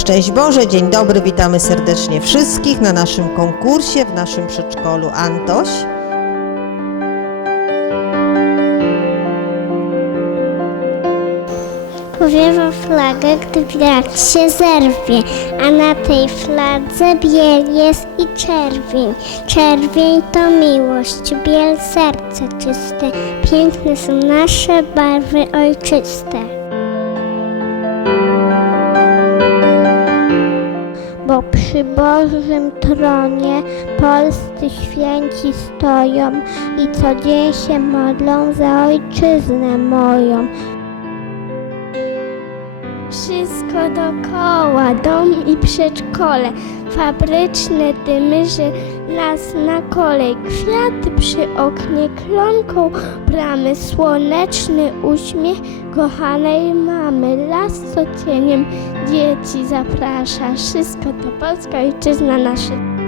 Szczęść Boże, dzień dobry, witamy serdecznie wszystkich na naszym konkursie w naszym przedszkolu Antoś. Powiewa flaga, gdy wiatr się zerwie, a na tej fladze biel jest i czerwień. Czerwień to miłość, biel serce czyste. Piękne są nasze barwy ojczyste. Przy Bożym tronie polscy święci stoją i co dzień się modlą za ojczyznę moją. Wszystko dookoła, dom i przedszkole, fabryczne dymy, że las na kolej, kwiaty przy oknie, klonką bramy, słoneczny uśmiech kochanej mamy, las co cieniem dzieci zaprasza, wszystko to polska ojczyzna nasza.